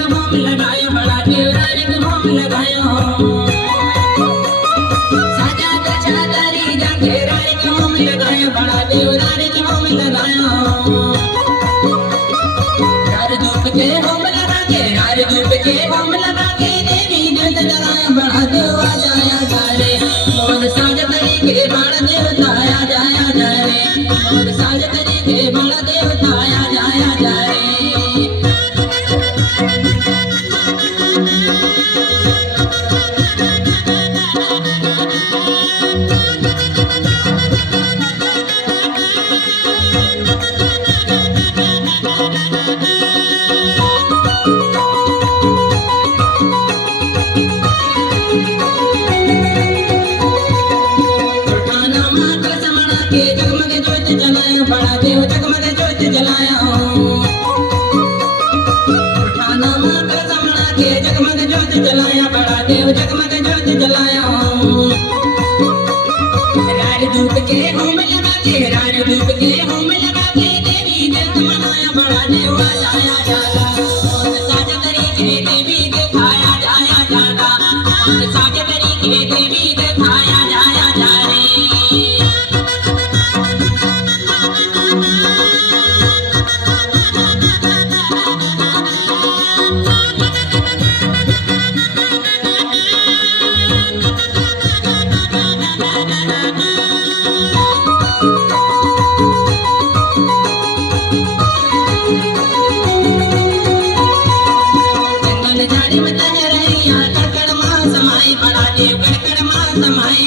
home लगायो बड़ा देवरानी को होम लगायो साजा दचा दरी जाके रानी को होम लगायो बड़ा देवरानी को होम लगायो यार धूप के होम लगा के यार धूप के होम लगा के देवी देवता जलाया बड़ा देवा जाया जा रे मोर साज तरी के बड़ा देवता आया जाया जा रे मोर साज तरी के बड़ा देवता आया जाया जा रे जगमग ज्योत जलाया बड़ा देव जगमग ज्योत जलाया उठाना माता समना के जगमग ज्योत जलाया बड़ा देव जगमग ज्योत जलाया राज धूप के होम लगा के राज धूप के होम लगा के देवी देव मनाया बड़ा देव आया जागा और साज करी के देवी दिखाया जाया जागा और साज करी के देवी दिखाया जाया जा रे झाड़ी में तहरैया कड़कड़ मां समाई बड़ा देव कड़कड़ मां समाई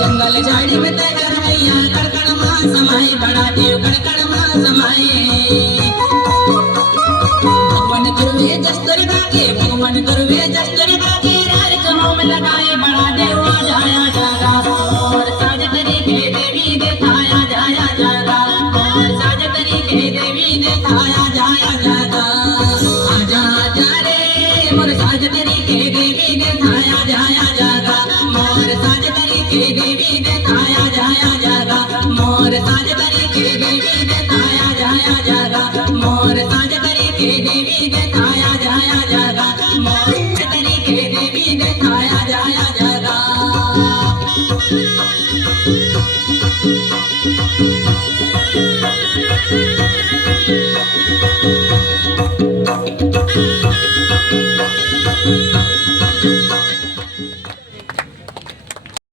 जंगल झाड़ी में तहरैया कड़कड़ मां समाई बड़ा देव कड़कड़ मां समाई भगवान दुर्वे जस्तुर गाके भगवान दुर्वे जस्तुर गाके रार को होम लगाए बड़ा देव आ जाया जागा और साज तरी के देवी दिखाया जाया जागा और साज तरी के देवी दिखाया जाया जागा मोर साज तरी के देवी दिखाया जाया जागा मोर साज तरी के देवी दिखाया जाया जागा मोर साज तरी के देवी दिखाया जाया जागा मोर साज तरी के देवी दिखाया जाया जागा मोर तरी के देवी दिखाया जाया जागा